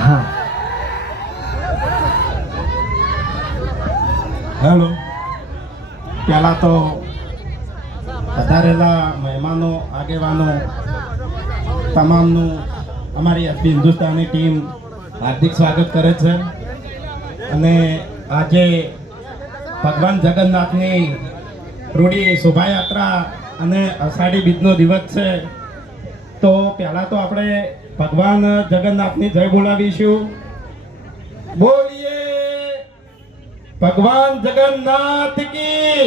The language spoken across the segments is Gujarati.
હા હેલો. પહેલાં તો વધારેલા મહેમાનો આગેવાનો તમામનું અમારી એસપી હિન્દુસ્તાની ટીમ હાર્દિક સ્વાગત કરે છે. અને આજે ભગવાન જગન્નાથની રૂડી શોભાયાત્રા અને અષાઢી બીજનો દિવસ છે. તો પહેલાં તો આપણે ભગવાન જગન્નાથની જય બોલાવીશું. બોલીએ ભગવાન જગન્નાથ કી.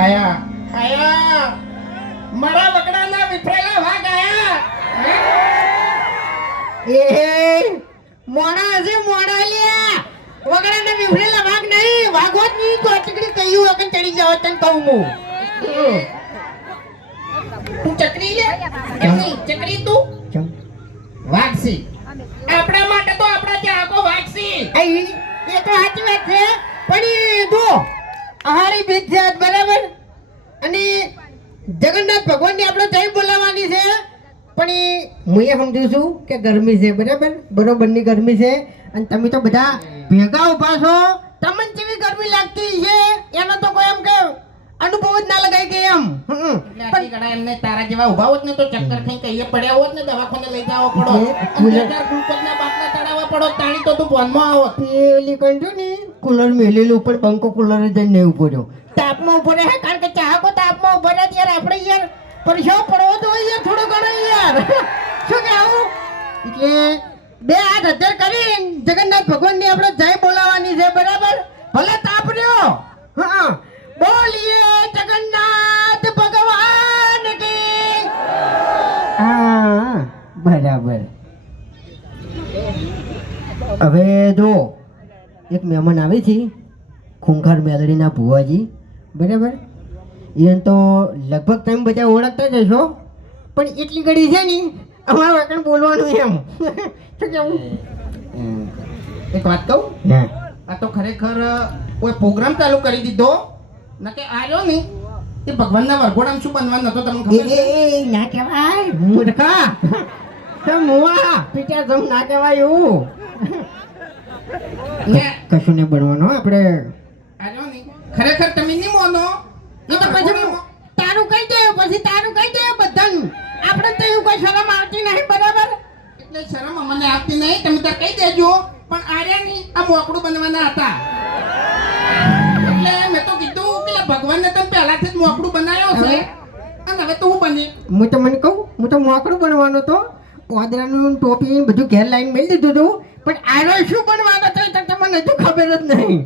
આયા આયા મારા વગડાના વિફરેલા વાઘ આયા. એ મોડા હશે મોડા લ્યા વગડાને વિફરેલા વાઘ નહીં વાઘો જ નહીં તો ચકડી કયું વગન ચડી જાવ તને કહું હું તું ચકરી લે એમ નહીં ચકરી તું વાઘસી. આપણા માટે તો આપણા ત્યાં આખો વાઘસી. એ તો સાચી વાત છે પણ એ જો આહારી બીજ છે આજ બરાબર અને જગન્નાથ ભગવાનની આપણે જય બોલાવવાની છે પણ એ હું એ સમજુ છું કે ગરમી છે બરાબર બરોબરની ગરમી છે અને તમે તો બધા ભેગા ઉભા છો તમને કેવી ગરમી લાગતી છે એનો તો કોઈ એમ કે અનુભવ જ ના લગાય કે એમ પણ કડા એમને તારા જેવા ઉભા હોત ને તો ચક્કર ખાઈ કહીએ પડ્યા હોત ને દવાખાને લઈ જાવો પડો અને ગ્લુકોઝના બાટલા ચડાવવા પડો તાણી તો તું ફોનમાં આવો. પેલી કંજો ને કુલર મેલેલું ઉપર પંખો કુલર જઈને નહીં ઉભો રહ્યો તાપમાં ઉભો રહે કારણ કે ચાહકો તાપમાં ઉભો રહે યાર આપણે યાર પરસેવો પડવો તો યાર થોડો ઘણો યાર શું કે આવું એટલે બે હાથ હજાર કરી જગન્નાથ ભગવાનની આપણે જય બોલાવવાની છે બરાબર ભલે તાપ રહ્યો હા બોલીએ જગન્નાથ ભગવાન કી. હા બરાબર. હવે જો એક મહેમાન આવે છે ખૂંખાર મેલડીના ભુવાજી બરાબર એને તો લગભગ તમે બધા ઓળખતા જ હશો પણ એટલી ઘડી છે ને અમારા વાકણ બોલવાનું એમ શું કેવું એક વાત કહું આ તો ખરેખર કોઈ પ્રોગ્રામ ચાલુ કરી દીધો નકે આવ્યો ને એ ભગવાનના વરઘોડામાં શું બનવાનું હતો તમને ખબર છે? એ ના કહેવાય મૂર્ખા તો મુવા પીટા જમ ના કહેવાય એવું ને કશું ને બનવાનું આપણે આવ્યો ને ખરેખર તમે નહીં મોનો એ તો પછી તારું કહી દે પછી તારું કહી દે બધાનું આપણે તો એવું કોઈ શરમ આવતી નહીં બરાબર એટલે શરમ અમને આવતી નહીં તમે તો કહી દેજો પણ આર્યા ની આ મોકળું બનવાના હતા એટલે મેં તો કીધું કે ભગવાનને તમે પહેલાથી જ મોકળું બનાવ્યો છે અને હવે તો હું બની હું તો મને કહું હું તો મોકળું બનવાનો તો પોદરાનું ટોપી બધું ઘેર લાઈન મેળ દીધું હતું પણ આનો શું બનવાનો હતો તો તમને હજુ ખબર જ નહીં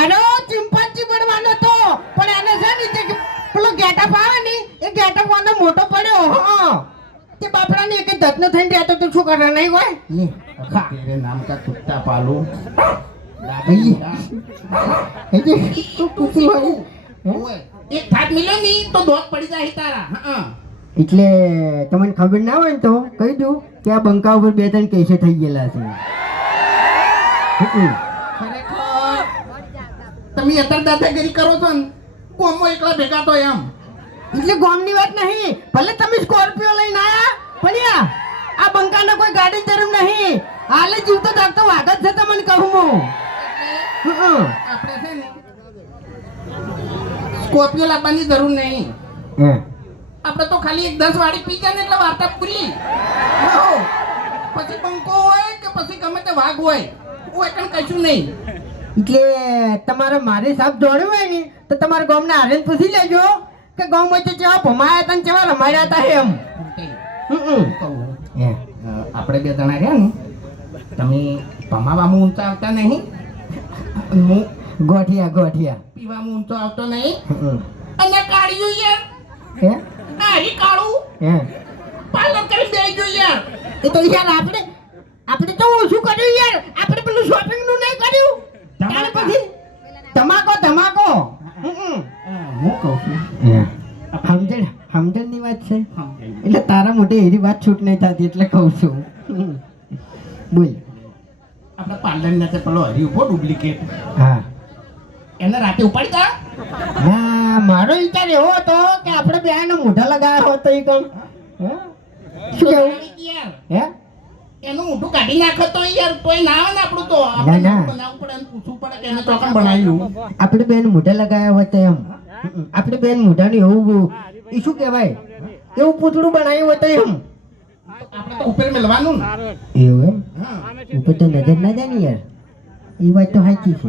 આનો ચિંપાંજી બનવાનો હતો પણ આને છે ને જે પેલો ગેટઅપ આવે ને એ ગેટઅપ આનો મોટો પડ્યો હા તે બાપડાને એક જ ધતનો થઈને રહેતો તો શું કરે નહીં હોય લે તેરે નામ કા કુત્તા પાલું એક થાક મિલ્યો ની તો દોત પડી જાય તારા. હા એટલે તમને ખબર ના હોય ને તો કહી દઉં કે આ બંકા ઉપર બે ત્રણ કેસે થઈ ગયેલા છે ખરેખર તમે અત્યારે દાદાગીરી કરો છો ને કોમો એકલા ભેગા તો એમ એટલે ગામની વાત નહીં ભલે તમે સ્કોર્પિયો લઈને આયા પણ યા આ બંકાને કોઈ ગાડી જરૂર નહીં હાલે જીવતો જાગતો વાઘ જ છે તમને કહું હું આપણે છે ને સ્કોર્પિયો લાવવાની જરૂર નહીં આપણે તો ખાલી એક 10 વાળી પી જાય ને એટલે વાર્તા પૂરી. પછી બંકો હોય કે પછી ગમે તે વાઘ હોય કોઈ કણ કશું નહીં. એટલે તમારે મારે સાહેબ દોડ્યું હોય ને તો તમારા ગામના હારે પૂછી લેજો કે ગામ વચ્ચે કેવા ભમાયા હતા ને કેવા રમાડ્યા હતા એમ આપણે બે જણા રહ્યા ને તમે ભમાવામાં ઊંચા આવતા નહીં હું ગોઠિયા ગોઠિયા પીવામાં ઊંચો આવતો નહીં અને કાઢ્યું યાર હે હરી કાળું હે પાર્લર કરી દઈ ગયું યાર. એ તો યાર આપણે તો ઓછું કર્યું યાર આપણે પેલું શોપિંગ નું નહીં કર્યું ત્યારે પછી ધમાકો હું કહું છું સમજણની વાત છે એટલે તારા મોટે એની વાત છૂટ નહીં થતી એટલે કહું છું બોલ આપણે પાર્લર ના પેલો હરી ઉભો ડુપ્લિકેટ હા એને રાતે ઉપાડી જા ના મારો વિચાર એવો હતો કે આપણે બે આને મોઢા લગાવ્યા હોત તો ઈ કોણ હે? શું કેવું યાર હે એનું મોઢું કાઢી નાખો તો યાર તોય ના આવે ને આપણું તો ના, આપણે ના. બનાવવું પડે અને પૂછવું પડે કે એને ચોકન બનાવ્યું આપણે બેન મોઢા લગાવ્યા હોત તો એમ આપણે બેન મોઢાનું એવું ઈ શું કહેવાય એવું પૂતળું બનાવ્યું હોય તો એમ આપણે તો ઉપર મેલવાનું ને એવું એમ હા ઉપર તો નજર ના જાય ને યાર એ વાત તો સાચી છે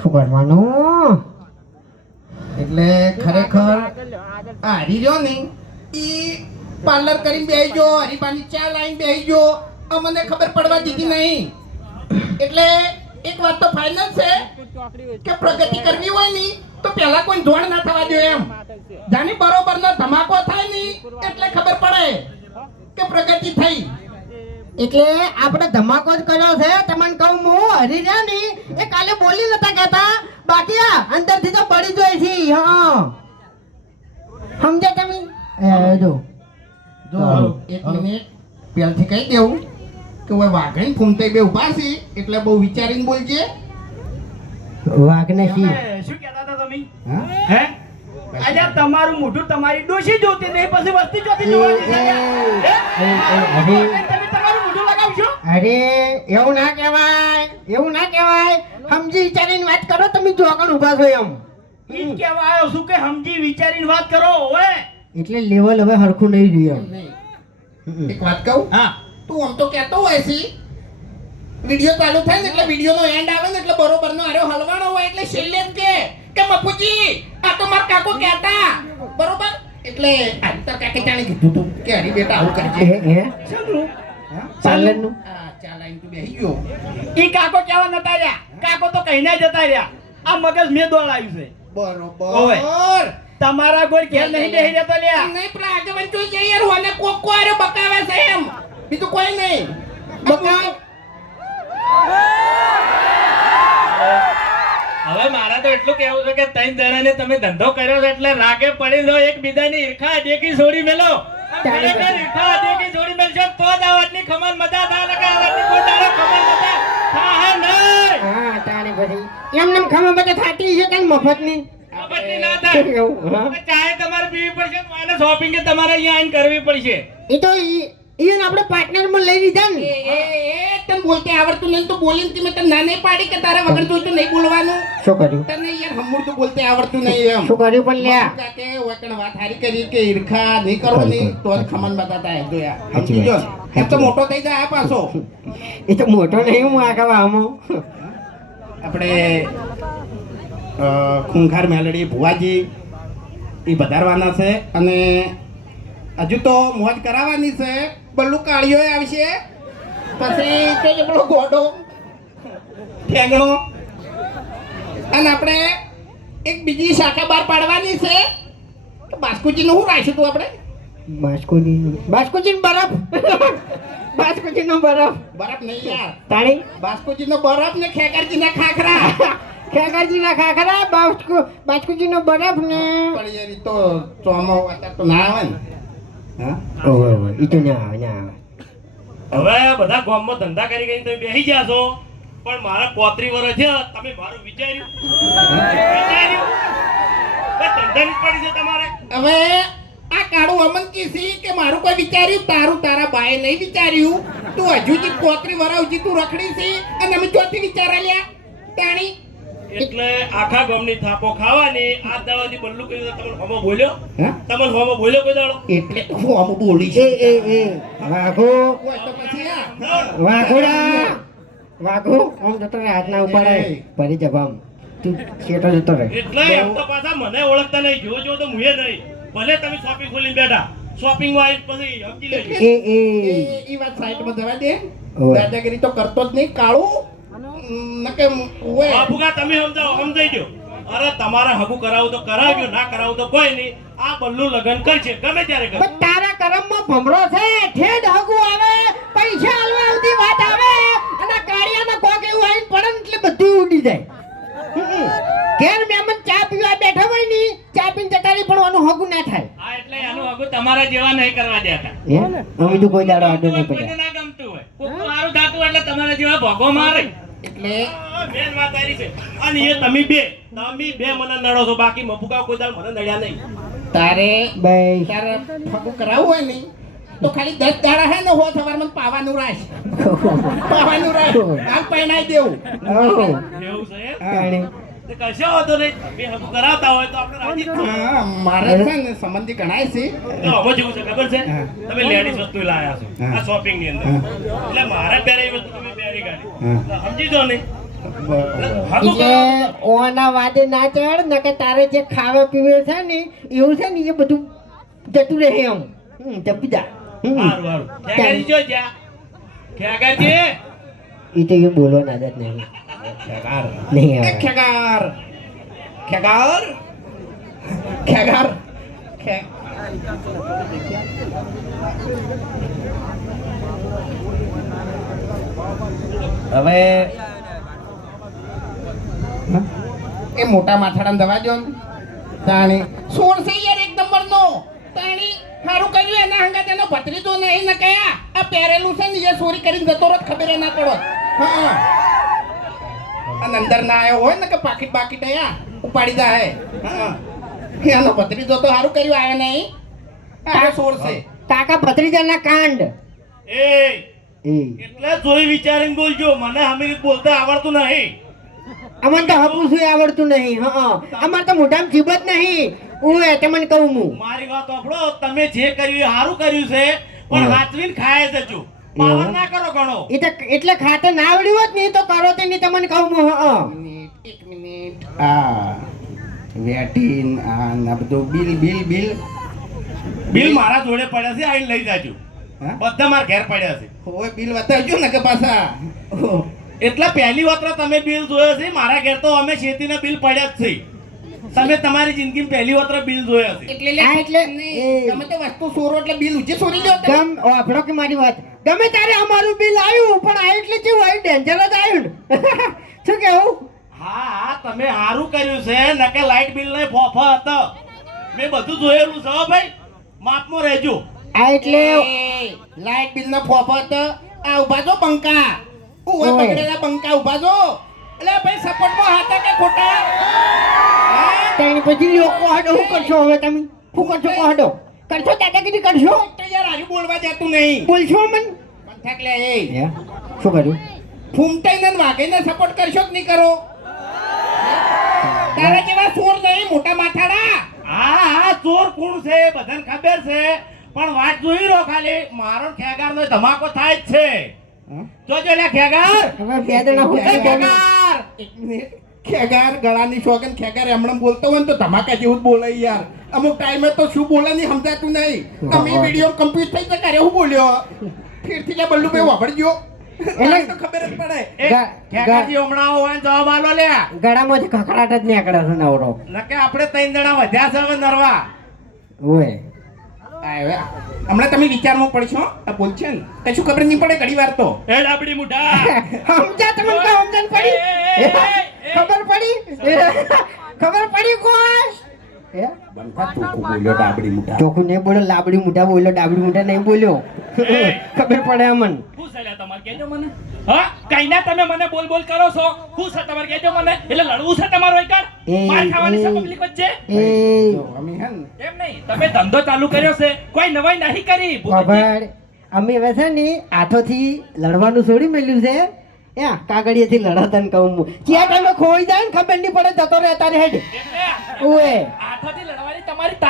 શું કરવાનું એટલે ખરેખર આ હરી રહ્યો ને ઈ પાર્લર કરીને બેહીજો હરીબાની ચા લાઈન બેહીજો અમને ખબર પડવા દીધી નહીં એટલે એક વાત તો ફાઇનલ છે કે પ્રગતિ કરવી હોય ને તો પહેલા કોઈ ધોણ ના થવા દો એમ જાની બરોબરનો ધમાકો થાય ને એટલે ખબર પડે કે પ્રગતિ થઈ એટલે આપણે ધમાકો જ કર્યો છે તમને કહું હું હરી રહ્યા ને એ કાલે બોલી નતા કહેતા બાકી આ અંદરથી તો પડી જાય છે હા સમજ્યા તમે જો જો એક મિનિટ પહેલથી કહી દેવું કે ઓય વાઘણી ફૂમતે બે ઉભા છે એટલે બહુ વિચારીને બોલજે વાઘને શી શું કહેતા હતા તમે હા હે આજે તમારું મોઢું તમારી ડોશી જોતી નહીં પછી વસ્તી જોતી જોવાની છે હે? તમે તમારું મોઢું લગાવશો અરે એવું ના કહેવાય એવું ના કહેવાય સમજી વિચારીને વાત કરો તમે જો આગળ ઊભા છો એમ ઈ જ કહેવા આવ્યો છું કે સમજી વિચારીને વાત કરો ઓએ એટલે લેવલ હવે હરખું નહીં રહ્યું એક વાત કહું હા તું આમ તો કહેતો હોય છે વિડિયો ચાલુ થાય ને એટલે વિડિયોનો એન્ડ આવે ને એટલે બરોબરનો આર્યો હલવાણો હોય એટલે છેલ્લે જ કે મફુજી આ તો માર કાકો કહેતા બરોબર એટલે આ તાર કાકે જાણે કીધું તું કે હરી બેટા આવું કરજે હે શાનું હા? પાર્લરનું આ ચા લાઈન તું બેહી ગયો ઈ કાકો કેવા નતા રહ્યા કાકો તો કહીને જતા રહ્યા આ મગજ મેં દોડાયું છે ઓવે. બરોબર તમારા કોઈ ઘેર નહીં બેહી રહેતો લ્યા નહીં પણ આગળ તો જઈ યાર ઓને કોકો આર્યો બકાવે છે એમ બીજું કોઈ નહીં બકાવ હવે મારા તો એટલું કેવું છે કે ત્રણ જણાને તમે ધંધો કર્યો છે એટલે રાગે પડી લો એકબીજાની ઈર્ખા દેખી છોડી મેલો ખરેખર ઈર્ખા દેખી છોડી મેલશો તો જ આ વાતની ખમણ મજા થાય ને કે આ વાતની કોઈ દાડો ખમણ મજા થાય નહીં હા તાણે પછી એમને ખબર બધા થાતી છે કે મફતની આપત્તિ ના થાય એવું, હા. હવે ચાય તમારે પીવી પડશે અને શોપિંગ તમારે અહીંયા આવીને કરવી પડશે એ તો ઈયન આપણે પાર્ટનરમાં લઈ લીધા ને એ તને બોલતે આવડતું નહીં તો બોલીને તે મેં તને ના નહીં પાડી કે તારા વગર જોઈતું નહીં બોલવાનું શું કર્યું તને યાર હમુર તો બોલતે આવડતું નહીં એમ શું કર્યું પણ લ્યા કાકે ઓકણ વાત હારી કરી કે ઈર્ખા નહીં કરો નહીં તો જ ખમન બતાતા હે જોયા સાચી સમજી જો વાત. એમ તો મોટો થઈ જાય આ પાછો એ તો મોટો નહીં હું આ કહેવા આમાં આપણે ખૂંખાર મેલડી ભુવાજી એ વધારવાના છે અને હજુ તો મોજ કરાવવાની છે બલ્લુ કાળીઓ આવશે પછી તે જે પેલો ગોડો ઠેંગણો અને આપણે એક બીજી શાખા બહાર પાડવાની છે કે બાસ્કુજીનું શું રાખ્યું તું આપણે બાસ્કોજી બરફ બાસ્કોજીનો બરફ બરફ નહીં યાર તાણી બાસ્કુજીનો બરફ ને ખેકરજીના ખાખરા ખેગાજીના ખાખરા બાસ્કોજીનો બરફ ને પણ યાર ઈ તો ચોમો અત્યારે તો ના આવે ને હા ઓહો ઈ તો ના આવે ના આવે હવે બધા ગામમાં ધંધા કરી કરીને તમે બેસી ગયા છો પણ મારા 35 વર્ષ છે તમે મારું વિચાર્યું વિચાર્યું બસ ધંધાની જ પડી છે તમારે હવે આ કાળું અમન કીસી કે મારું કોઈ વિચાર્યું તારું તારા બાએ નહીં વિચાર્યું તું હજુ જી 35 વર્ષ હજી તું રખડી છે અને અમે ચોથી વિચારા લ્યા તાણી એટલે આખા ગામની થાપો ખાવાની આ દાડાથી બલ્લુ કીધું તમને હોમો બોલ્યો હા તમને હોમો બોલ્યો કોઈ દાડો એટલે તો હું આમ બોલી એ છે એ વાઘો ઓય તો પછી આ વાઘોડા વાઘો આમ જતો રહે હાથ ના ઉપાડે ભરી જવામ તું શેઠો જતો રહે એટલે એમ તો પાછા મને ઓળખતા નહીં જો જો તો મુએ નહીં ભલે તમે શોપિંગ ખોલીને બેઠા શોપિંગ માં પછી સમજી લેજો એ એ ઈ વાત સાઈડમાં જવા દે ઓય. દાદાગીરી તો કરતો જ નહીં કાળું નકે ઓય બાપુકા તમે સમજાઈ દો અરે તમારે હગું કરાવું તો કરાવજો ના કરાવું તો કોઈ નહીં આ બલ્લુ લગન કરશે ગમે ત્યારે કરે પણ તારા કરમમાં ભમરો છે ઠેડ હગું આવે પૈસા આલવા આવતી વાત આવે અને કાળિયાના કોક એવું આવીને પડે ને એટલે બધું ઉડી જાય ઘેર મહેમાન ચા પીવા બેઠા હોય ની ચા પીને જતા રહી પણ આનું હગું ના થાય હા એટલે આનું હગું તમારા જેવા નહીં કરવા દેતા અમે તો કોઈ દાડો આડો નહીં કોઈને પડ્યા ના ગમતું હોય કોકનું સારું થતું હોય એટલે તમારા જેવા ભોગો મારે એટલે મેન વાત આરી છે અને એ તમે બે મને નડો છો બાકી મફુકા કોઈ દાડ મને નડ્યા નહીં તારે ભાઈ તારે ફગું કરાવવું હોય ને તો ખાલી 10 દાડા હે ને હો સવાર મને પાવાનું રાખ હાલ પૈણાઈ દેવું ઓહો એવું છે એમ? તાણી. તે કશો વાંધો નહીં બે હગું કરાવતા હોય તો આપણે રાજી જ થવું. હા મારે છે ને સંબંધી ગણાય છે તો આમાં જેવું છે ખબર છે હા. તમે લેડીઝ વસ્તુ લાયા છો હા. આ શોપિંગ ની અંદર એટલે મારે પહેરે એ વસ્તુ તમે પહેરી કાઢી હા. એટલે સમજી દો ને હગું એટલે ઓના વાદે ના ચડ ને કે તારે જે ખાવે પીવે છે ને એવું છે ને એ બધું જતું રહે એમ જપી જા સારું સારું ખેગાજી જો જ્યાં ખેગાજી એ તો એ બોલવાની આદત નહીં ખેગાર નહીં એ આવે ખેગાર ખેગાર ખેગાર ખે હવે એ મોટા માથાડાને દવા દો ને તાણી સોળ છે યાર એક નંબરનો તાણી સારું કર્યું એના હંગા તેનો ભત્રીજો નહીં ને કયા આ પહેરેલું છે ને એ ચોરી કરીને જતો રોજ ખબર ના પડો હા અને અંદર ના આવ્યો હોય ને કે પાકીટ બાકીટ અહીંયા ઉપાડી જાય હા એનો ભત્રીજો તો સારું કર્યું આવ્યો નહીં આ સોળ છે કાકા ભત્રીજાના કાંડ એ એ એટલે જોઈ વિચારીને બોલજો મને હમી બોલતા આવડતું નહીં અમને તો હપું શું આવડતું નહીં હા અમારે તો મોઢામાં જીભ જ નહીં ઓએ તમને કહું હું મારી વાત સાંભળો તમે જે કર્યું એ સારું કર્યું છે પણ હાચવીને ખાય જજો પાવર ના કરો ઘણો એ તો એટલે ખાતે ના આવડ્યું હોત ને એ તો કરો તે નહીં તમને કહું હું હા એક મિનિટ આ વેટીન આ ના બધું બિલ બિલ બિલ બિલ મારા જોડે પડ્યા છે આઈને લઈ જાજો હા? બધા મારા ઘેર પડ્યા છે હોય બિલ બતાવજો ને કે પાછા એટલે પહેલી વખત તમે બિલ જોયો છે મારા ઘેર તો અમે શેતીના બિલ પડ્યા જ છે તમે તમારી જિંદગીમાં પહેલી વખત બિલ જોયા છે એટલે હા, એટલે તમે તો વસ્તુ સોરો એટલે બિલ ઉજે સોરી લ્યો તમે. ગમ આપણો કે મારી વાત ગમે તારે અમારું બિલ આવ્યું પણ આ એટલે કેવું આવ્યું ડેન્જર જ આવ્યું ને શું કેવું હા હા તમે સારું કર્યું છે નકે લાઈટ બિલ ને ફોફા હતો મેં બધું જોયેલું છે હો ભાઈ માપમાં રહેજો આ એટલે એ, લાઈટ બિલ નો ફોફત આ ઉભા છો બંકા ઓય ઓય. પકડેલા બંકા ઉભા છો એટલે ભાઈ સપોર્ટમાં હતા કે ખોટા હા? તેની પછી લોકો હડો શું કરશો હવે તમે શું કરશો કહો હડો કરશો દાદાગીરી કરશો તો યાર આજુ બોલવા જતું નહીં બોલશો મન પણ થાક લે એ શું કર્યું ફૂમતાઈને ને વાઘઈને સપોર્ટ કરશો કે નહીં કરો તારા જેવા ચોર નહીં મોટા માથાડા હા હા ચોર કોણ છે એ બધાને ખબર છે પણ વાત જોઈ રહો ખાલી મારો ખેગાર નો ધમાકો થાય જ છે જોજો લે ખેગાર હવે બે જણા એ હું ખેગાર એક મિનિટ ખેગાર ગળાની શોખન ખેગાર એમણે બોલતો હોય ને તો ધમાકા જેવું જ બોલે યાર અમુક ટાઈમે તો શું બોલે નહીં સમજાતું નહીં તમે વિડીયો કમ્પ્લીટ થઈ તો કરે હું બોલ્યો ફેરથી લે બલ્લુભાઈ વાપરજો એટલે તો ખબર જ પડે એ ખેગારજી હમણાં આવો હોય ને જવાબ આલો લે ગળામાંથી ખખડાટ જ નીકળે છે નવરો નકે આપણે 3 જણા વધ્યા છે હવે નરવા ઓય આવ્યા હમણાં તમે વિચારમાં પડશો આ બોલ છે ને કશું ખબર નહીં પડે ઘણી વાર તો એ ડાબડી મુઠા સમજા તમને કોઈ સમજણ પડી ખબર પડી ખબર પડી કોઈ હે બંકા ચોખ્ખું બોલ્યો ડાબડી મુઠા ચોખ્ખું નહીં બોલ્યો લાબડી મોઢા બોલ્યો ડાબડી મોઢા નહીં બોલ્યો ખબર પડે અમન શું છે લ્યા તમારે કહેજો મને હા કઈ ના તમે મને બોલ બોલ કરો છો શું છે તમારે કહેજો મને એટલે લડવું છે તમારો એકડ માર ખાવાની છે પબ્લિક વચ્ચે એ અમે હે ને એમ નહીં તમે ધંધો ચાલુ કર્યો છે કોઈ નવાઈ નહીં કરી ખબર અમે હવે છે ને હાથોથી લડવાનું છોડી મેલ્યું છે યા કાગળિયેથી લડતન કહું હું ક્યાં ટાઈમે ખોઈ જાય ને ખબર નહીં પડે જતો રહે તારે હેડ એટલે ઓએ હાથોથી લડવાની તમારી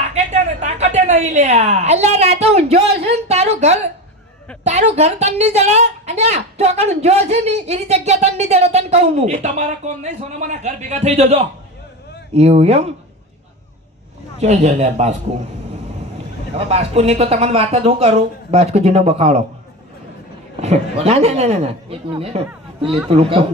તાકાત નહીં લ્યા અલ્લા રાતે ઊંઝો હશે ને તારું ઘર તન્ની જડે અને આ ચોકડ ઊંઝો હશે ને એની જગ્યા તન્ની જડે તને કહું હું એ તમારા કોમ નહીં સોનામાના ઘર ભેગા થઈ જજો એવું એમ જોઈ જાય બાસ્કુ હવે બાસ્કુ ની તો તમને વાત જ હું કરું બાજકુજીનો બખાડો ના ના ના ના ના એક મિનિટ પેલું કહું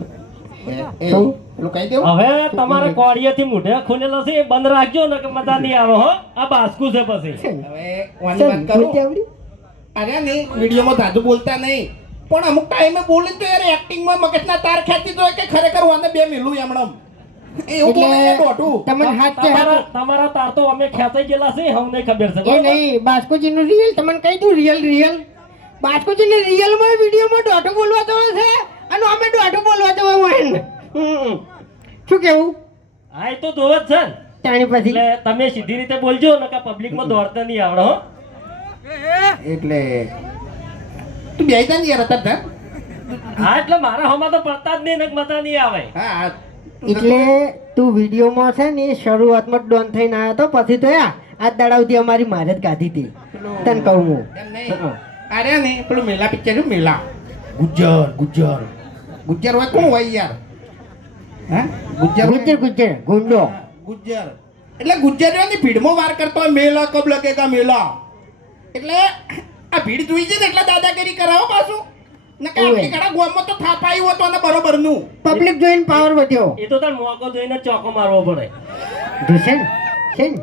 કહું? પેલું કહી દેવું હવે તમારે કોળિયેથી મૂઢે ખૂનેલો છે એ બંધ રાખજો ને કે મજા નહીં આવે હો આ બાસ્કુ છે પછી હવે વાની વાત કરું અરે નહીં વિડીયોમાં દાદુ બોલતા નહીં પણ અમુક ટાઈમે બોલે તો યાર એક્ટિંગમાં મગજના તાર ખેંચી દો કે ખરેખર વાને બે મિલું એમણમ એવું બોલે યાર દોઢું તમને હાથ કે હાથ તમારા તાર તો અમે ખેંચાઈ ગયેલા છે અમને ખબર છે એ નહીં બાસ્કુજીનું રિયલ તમને કહી દઉં રિયલ બાસ્કુજીને રિયલમાં વિડીયોમાં દોઢું બોલવા જવો છે અને અમે દોઢું બોલવા જવું હોય ને શું કેવું હા એ તો જોવે જ છે ને તાણી પછી એટલે તમે સીધી રીતે બોલજો ને કે પબ્લિકમાં દોડતા નહીં આવડે હો એટલે તું બે જા ને યાર અત્યારે હા એટલે મારા હોમાં તો પડતા જ નહીં ને મજા નહીં આવે હા એટલે તું વિડીયોમાં છે ને શરૂઆતમાં ડોન થઈને આવ્યો તો પછી તો આજ દાડાવથી અમારી મારે જ ગાધી હતી તને કહું હું એમ નહીં અરે ને પેલું મેલા પિક્ચર છે મેલા ગુજ્જર ગુજ્જર ગુજ્જર હોય કોણ હોય યાર હા ગુજ્જર ગુજર ગુજર ગુંડો ગુજ્જર એટલે ગુજ્જરીઓની ભીડમાં વાર કરતો હોય મેલા કબ લગેગા મેલા એટલે આ ભીડ જોઈ છે ને એટલે દાદાગીરી કરાવો પાછું ને કે આપણી ઘણા ગોમમાં તો થાપાયું હતું અને બરોબરનું પબ્લિક જોઈને પાવર વધ્યો એ તો તાર મોકો જોઈને ચોકો મારવો પડે જોશે ને છે ને